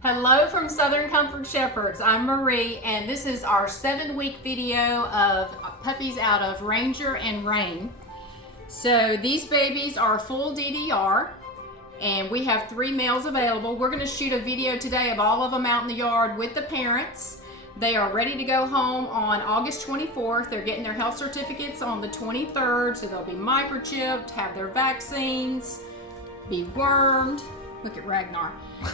Hello from Southern Comfort Shepherds. I'm Marie, and this is our 7-week video of puppies out of Ranger and Rain. So these babies are full DDR, and we have 3 males available. We're going to shoot a video today of all of them out in the yard with the parents. They are ready to go home on August 24th. They're getting their health certificates on the 23rd, so they'll be microchipped, have their vaccines, be wormed. Look at Ragnar.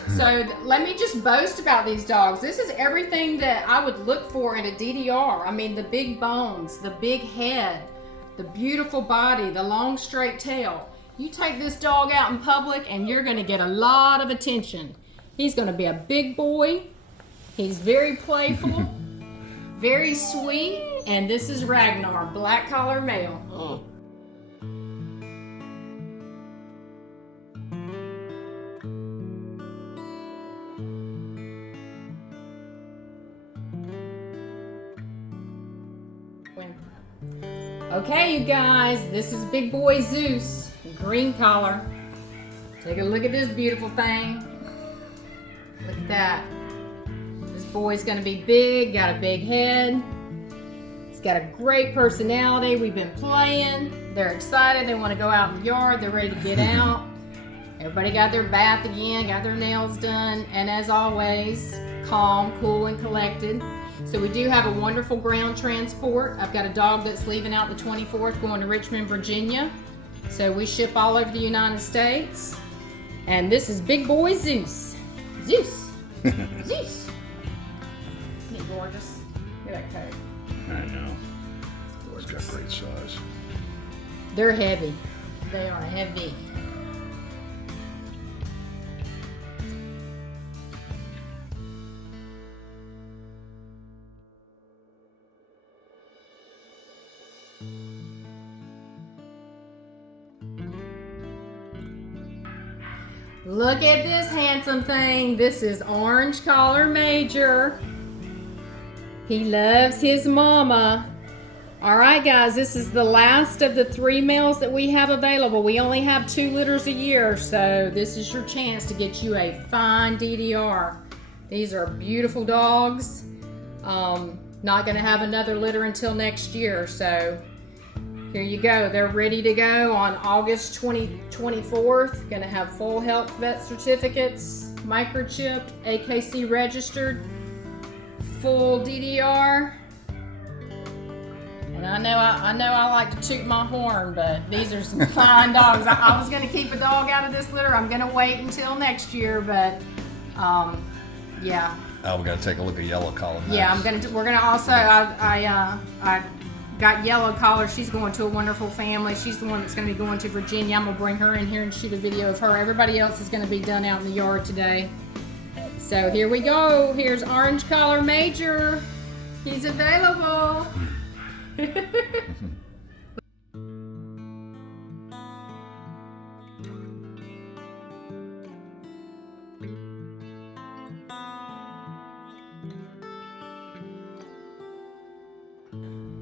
So let me just boast about these dogs. This is everything that I would look for in a DDR. I mean, the big bones, the big head, the beautiful body, the long straight tail. You take this dog out in public and you're going to get a lot of attention. He's going to be a big boy. He's very playful, very sweet, and this is Ragnar, black collar male. Oh. Okay, you guys, this is big boy Zeus, green collar. Take a look at this beautiful thing. Look at that. This boy's gonna be big, got a big head. He's got a great personality. We've been playing. They're excited. They want to go out in the yard. They're ready to get out. Everybody got their bath again, got their nails done, and as always, calm, cool, and collected. So we do have a wonderful ground transport. I've got a dog that's leaving out the 24th going to Richmond, Virginia. So we ship all over the United States. And this is big boy Zeus. Zeus. Zeus. Isn't he gorgeous? Look at that coat. I know. It's got great size. They're heavy. They are heavy. Look at this handsome thing. This is Orange Collar Major. He loves his mama. All right, guys, this is the last of the 3 males that we have available. We only have 2 litters a year, so this is your chance to get you a fine DDR. These are beautiful dogs. Not gonna have another litter until next year, so here you go. They're ready to go on August 24th. Gonna have full health vet certificates, microchipped, AKC registered, full DDR. And I know I like to toot my horn, but these are some fine dogs. I was gonna keep a dog out of this litter. I'm gonna wait until next year, but yeah. Oh, we gotta take a look at yellow collar next. Yeah, we're gonna also. I got yellow collar. She's going to a wonderful family. She's the one that's going to be going to Virginia. I'm going to bring her in here and shoot a video of her. Everybody else is going to be done out in the yard today. So here we go. Here's Orange Collar Major. He's available.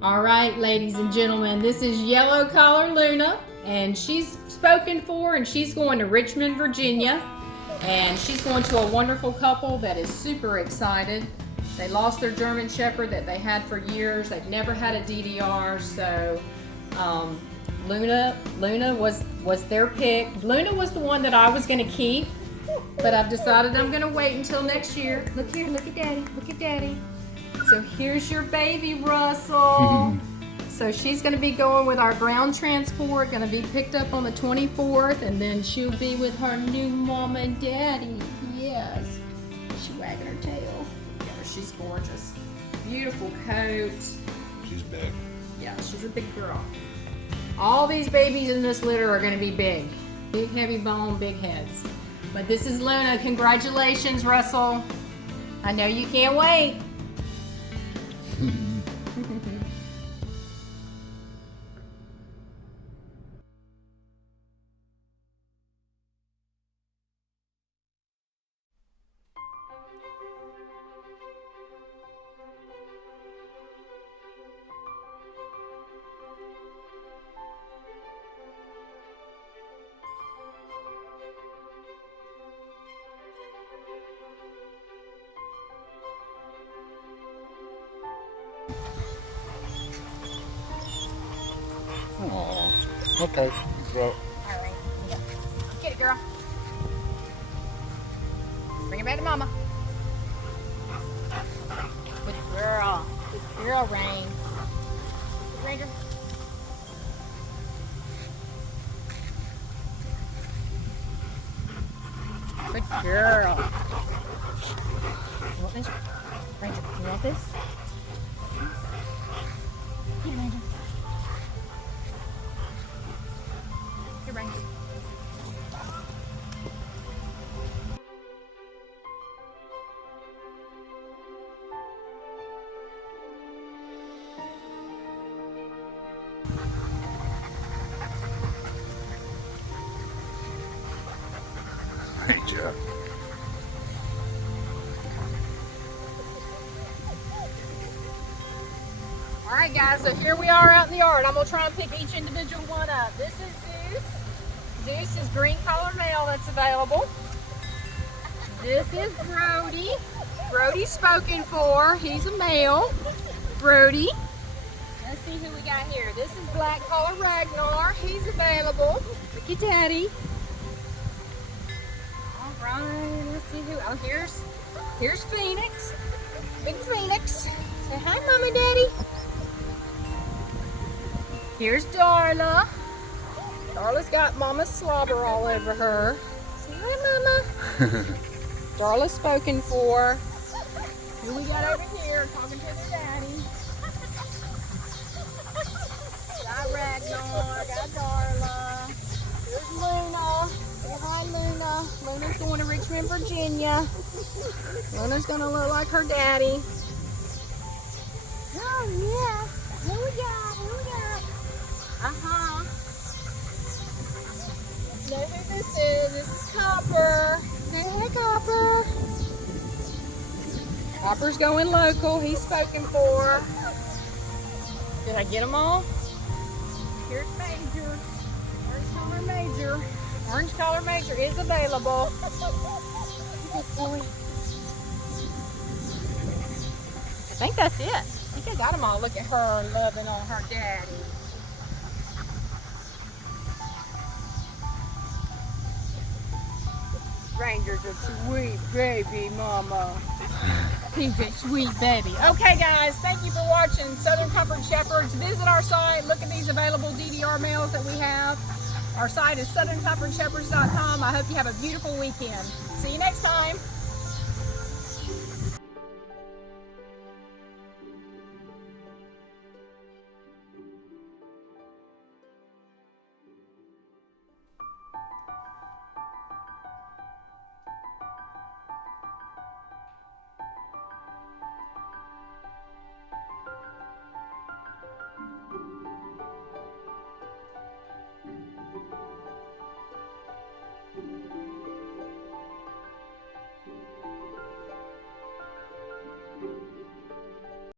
All right, ladies and gentlemen, this is Yellow Collar Luna, and she's spoken for, and she's going to Richmond, Virginia, and she's going to a wonderful couple that is super excited. They lost their German Shepherd that they had for years. They've never had a DDR, so Luna was their pick. Luna was the one that I was going to keep, but I've decided I'm going to wait until next year. Look here, look at Daddy, look at Daddy. So here's your baby, Russell. So she's going to be going with our ground transport, going to be picked up on the 24th, and then she'll be with her new mom and daddy. Yes. She's wagging her tail. Yeah, she's gorgeous. Beautiful coat. She's big. Yeah, she's a big girl. All these babies in this litter are going to be big. Big, heavy bone, big heads. But this is Luna. Congratulations, Russell. I know you can't wait. Okay, bro. All right. Get it, girl. Bring it back to mama. Good girl. Good girl, Rain. Ranger. Good girl. You want this? Ranger, you want this? Here, Ranger. Here, Ranger. Hey, Jeff. All right, guys, so here we are out in the yard. I'm gonna try and pick each individual one up. This is Zeus. Zeus is green collar male that's available. This is Brody. Brody's spoken for. He's a male. Brody. Let's see who we got here. This is black collar Ragnar. He's available. Look at Daddy. All right, let's see who. Oh, here's Phoenix. Big Phoenix. Say hi, Mama, Daddy. Here's Darla. Darla's got Mama's slobber all over her. Say hi, Mama. Darla's spoken for. Who we got over here talking to their daddy? Got Ragnar, got Darla. Here's Luna. Say hi, Luna. Luna's going to Richmond, Virginia. Luna's gonna look like her daddy. Oh yes. Who we got? Who we got? Uh-huh. Know who this is? This is Copper. Say hi, Copper. Copper's going local. He's spoken for. Did I get them all? Here's Major. Orange collar Major. Orange collar Major is available. Good boy. I think that's it. I think I got them all. Look at her loving on her daddy. Ranger's a sweet baby, Mama. He's a sweet baby. Okay, guys, thank you for watching Southern Comfort Shepherds. Visit our site. Look at these available DDR males that we have. Our site is southerncomfortshepherds.com. I hope you have a beautiful weekend. See you next time.